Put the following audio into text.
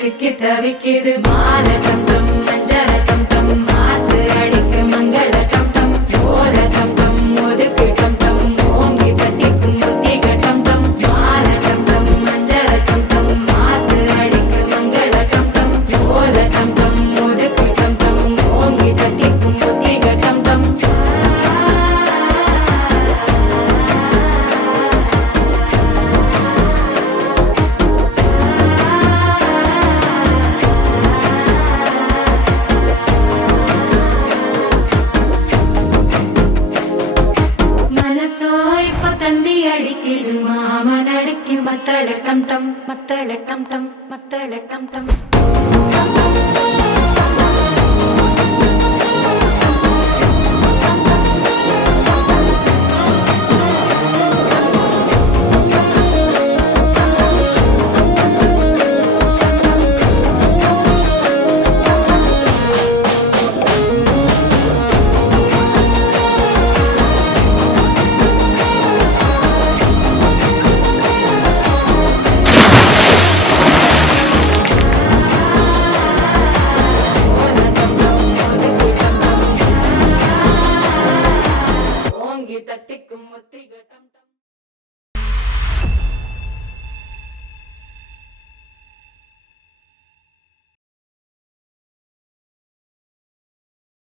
சிக்கி தவிக்குது மால டம் டம் மஞ்சள டம் டம் மாத்து அடிக்க மங்கள டம் டம் ஓல டம் டம் ஒதுக்கு டம் டம் ஓங்கி தட்டிக்கும் புத்திக டம் டம் மால டம் டம் மஞ்சள டம் டம் மாத்து அடிக்க மங்கள டம் டம் ஓல டம் டம் ஒதுக்கு டம் டம் ஓங்கி தட்டிக்கும் புத்திக டம் டம் தந்தி அடிக்குது மாமன் அடிக்கு மத்தள டம் டம் மத்தள டம் டம் மத்தள டம் டம்